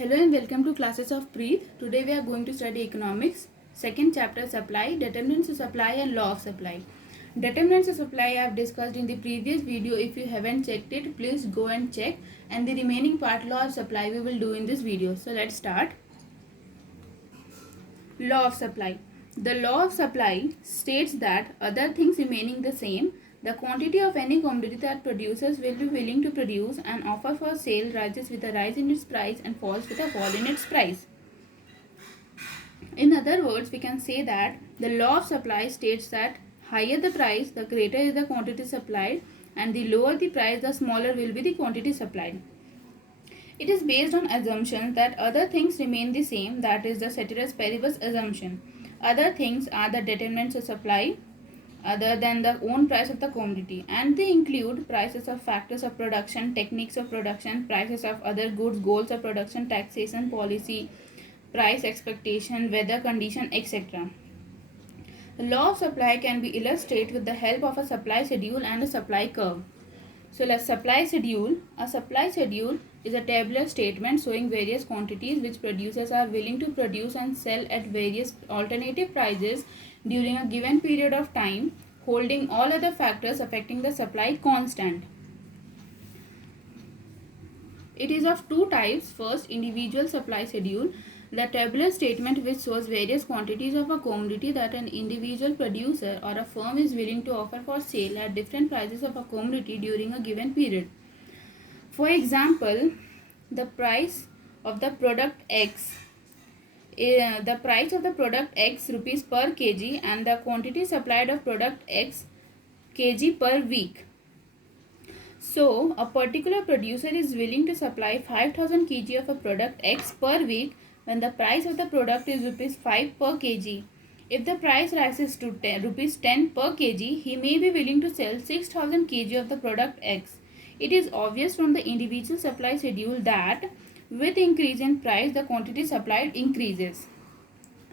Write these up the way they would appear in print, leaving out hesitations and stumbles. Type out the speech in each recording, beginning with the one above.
Hello and welcome to classes of Preet. Today we are going to study economics, second chapter supply, determinants of supply and law of supply. Determinants of supply I have discussed in the previous video. If you haven't checked it, please go and check, and the remaining part law of supply we will do in this video. So let's start. Law of supply. The law of supply states that other things remaining the same, the quantity of any commodity that producers will be willing to produce and offer for sale rises with a rise in its price and falls with a fall in its price. In other words, we can say that the law of supply states that higher the price, the greater is the quantity supplied, and the lower the price, the smaller will be the quantity supplied. It is based on assumptions that other things remain the same, that is the ceteris paribus assumption. Other things are the determinants of supply other than the own price of the commodity, and they include prices of factors of production, techniques of production, prices of other goods, goals of production, taxation policy, price expectation, weather condition, etc. The law of supply can be illustrated with the help of a supply schedule and a supply curve. So let's supply schedule. A supply schedule is a tabular statement showing various quantities which producers are willing to produce and sell at various alternative prices during a given period of time, holding all other factors affecting the supply constant. It is of two types. First, individual supply schedule, the tabular statement which shows various quantities of a commodity that an individual producer or a firm is willing to offer for sale at different prices of a commodity during a given period. For example, the price of the product X rupees per kg and the quantity supplied of product X kg per week. So, a particular producer is willing to supply 5000 kg of a product X per week when the price of the product is rupees 5 per kg. If the price rises to rupees 10 per kg, he may be willing to sell 6000 kg of the product X. It is obvious from the individual supply schedule that with increase in price, the quantity supplied increases.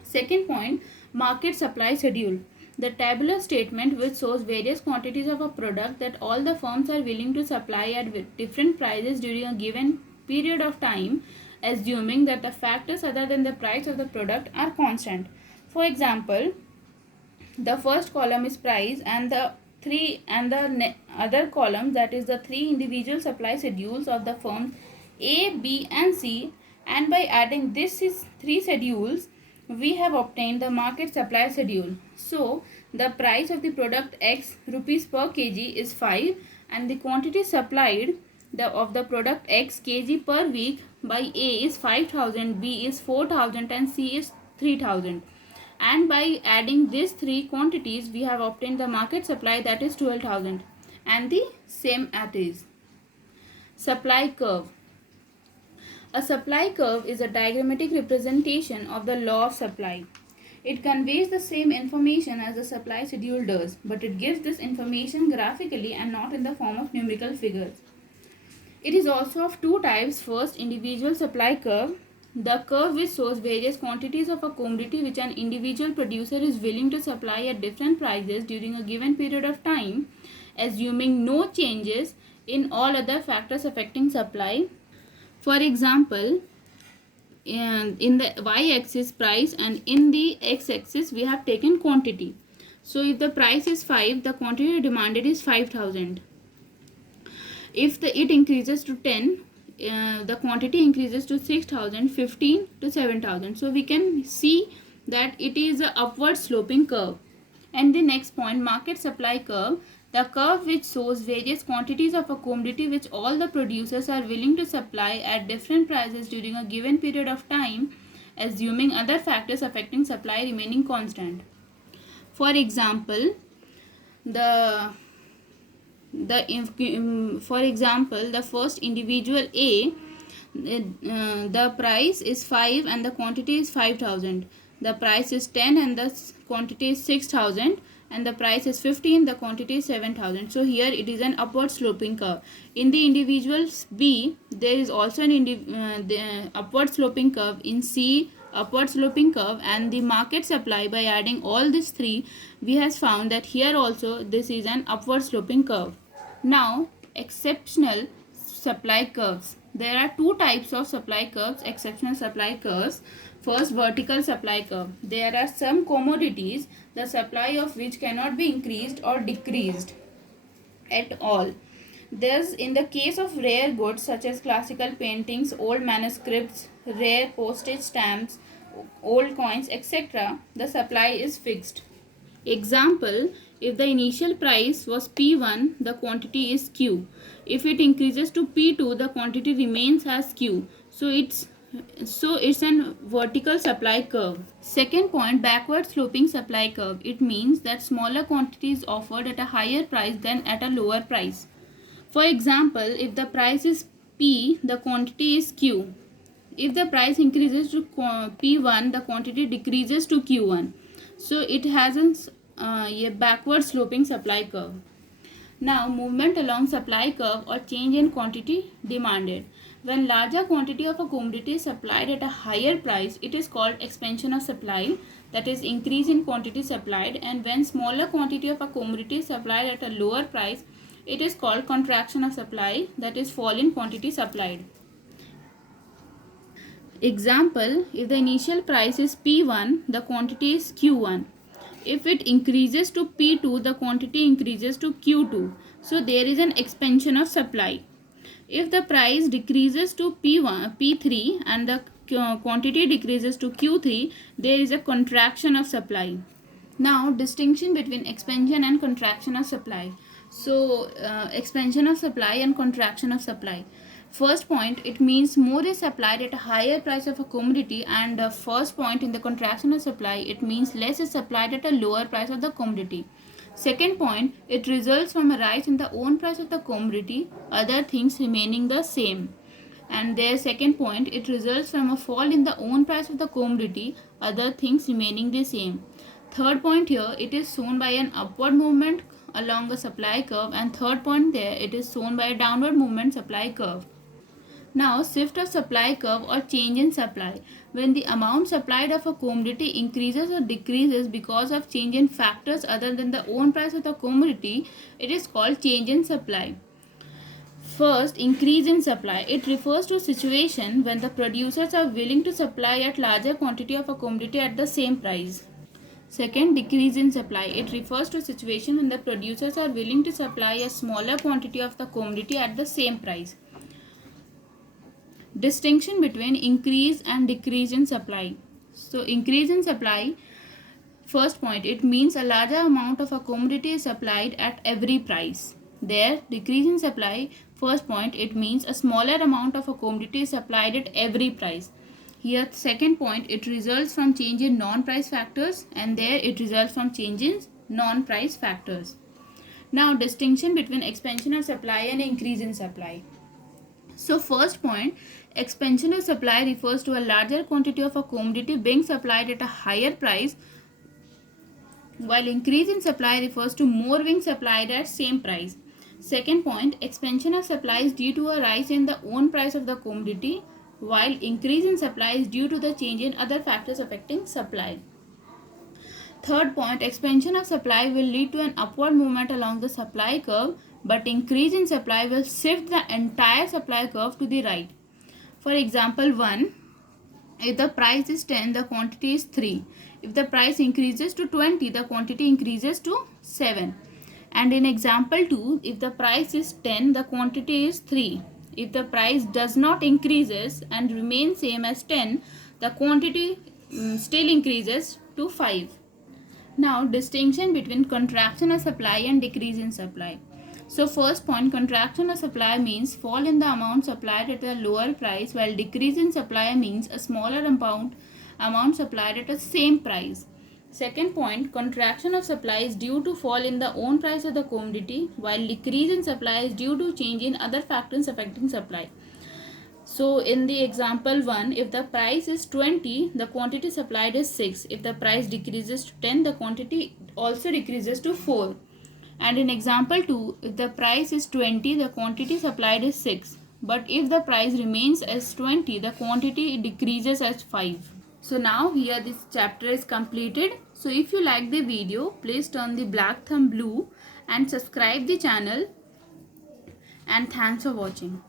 Second point, market supply schedule. The tabular statement which shows various quantities of a product that all the firms are willing to supply at different prices during a given period of time, assuming that the factors other than the price of the product are constant. For example, the first column is price and the other column, that is the three individual supply schedules of the firms A, B and C, and by adding these three schedules we have obtained the market supply schedule. So the price of the product X rupees per kg is 5 and the quantity supplied of the product X kg per week by A is 5000, B is 4000 and C is 3000. And by adding these three quantities we have obtained the market supply, that is 12,000, and the same at is. Supply curve. A supply curve is a diagrammatic representation of the law of supply. It conveys the same information as the supply schedule does, but it gives this information graphically and not in the form of numerical figures. It is also of two types. First, individual supply curve, the curve which shows various quantities of a commodity which an individual producer is willing to supply at different prices during a given period of time, assuming no changes in all other factors affecting supply. For example, in the y-axis price and in the x-axis we have taken quantity. So if the price is 5, the quantity demanded is 5000. If it increases to 10, the quantity increases to 6000, 15 to 7000. So we can see that it is a upward sloping curve. And the next point, market supply curve, the curve which shows various quantities of a commodity which all the producers are willing to supply at different prices during a given period of time, assuming other factors affecting supply remaining constant. For example, the first individual A, the price is 5 and the quantity is 5000. The price is 10 and the quantity is 6000, and the price is 15, the quantity is 7000. So here it is an upward sloping curve. In the individual B, there is also an upward sloping curve. In C, upward sloping curve, and the market supply, by adding all these three we have found that here also this is an upward sloping curve. Now, exceptional supply curves. there are two types of supply curves, exceptional supply curves. First, vertical supply curve. There are some commodities the supply of which cannot be increased or decreased at all. Thus, in the case of rare goods such as classical paintings, old manuscripts, rare postage stamps, old coins, etc., the supply is fixed. Example, if the initial price was P1, the quantity is Q. If it increases to P2, the quantity remains as Q. So it's an vertical supply curve. Second point, backward sloping supply curve. It means that smaller quantity is offered at a higher price than at a lower price. For example, if the price is P, the quantity is Q. If the price increases to P1, the quantity decreases to Q1. So it has a backward sloping supply curve. Now, movement along supply curve or change in quantity demanded. When larger quantity of a commodity is supplied at a higher price, it is called expansion of supply, that is increase in quantity supplied, and when smaller quantity of a commodity is supplied at a lower price, it is called contraction of supply, that is fall in quantity supplied. Example, if the initial price is P1, the quantity is Q1. If it increases to P2, the quantity increases to Q2. So there is an expansion of supply. If the price decreases to P3 and the quantity decreases to Q3, there is a contraction of supply. Now, distinction between expansion and contraction of supply. So, expansion of supply and contraction of supply. First point, it means more is supplied at a higher price of a commodity, and the first point in the contraction of supply, it means less is supplied at a lower price of the commodity. Second point, it results from a rise in the own price of the commodity, other things remaining the same. And their second point, it results from a fall in the own price of the commodity, other things remaining the same. Third point here, it is shown by an upward movement along the supply curve, and third point there, it is shown by a downward movement supply curve. Now, shift of supply curve or change in supply. When the amount supplied of a commodity increases or decreases because of change in factors other than the own price of the commodity, it is called change in supply. First, increase in supply. It refers to a situation when the producers are willing to supply at larger quantity of a commodity at the same price. Second, decrease in supply. It refers to a situation when the producers are willing to supply a smaller quantity of the commodity at the same price. Distinction between increase and decrease in supply. So, increase in supply, first point, it means a larger amount of a commodity is supplied at every price. There, decrease in supply, first point, it means a smaller amount of a commodity is supplied at every price. Here, second point, it results from change in non-price factors, and there it results from change in non-price factors. Now, distinction between expansion of supply and increase in supply. So, first point, expansion of supply refers to a larger quantity of a commodity being supplied at a higher price, while increase in supply refers to more being supplied at same price. Second point, expansion of supply is due to a rise in the own price of the commodity, while increase in supply is due to the change in other factors affecting supply. Third point, expansion of supply will lead to an upward movement along the supply curve, but increase in supply will shift the entire supply curve to the right. For example 1, if the price is 10, the quantity is 3. If the price increases to 20, the quantity increases to 7. And in example 2, if the price is 10, the quantity is 3. If the price does not increases and remains same as 10, the quantity still increases to 5. Now, distinction between contraction of supply and decrease in supply. So, first point, contraction of supply means fall in the amount supplied at a lower price, while decrease in supply means a smaller amount supplied at the same price. Second point, contraction of supply is due to fall in the own price of the commodity, while decrease in supply is due to change in other factors affecting supply. So in the example 1, if the price is 20, the quantity supplied is 6. If the price decreases to 10, the quantity also decreases to 4. And in example 2, if the price is 20, the quantity supplied is 6. But if the price remains as 20, the quantity decreases as 5. So now here this chapter is completed. So if you like the video, please turn the black thumb blue and subscribe the channel. And thanks for watching.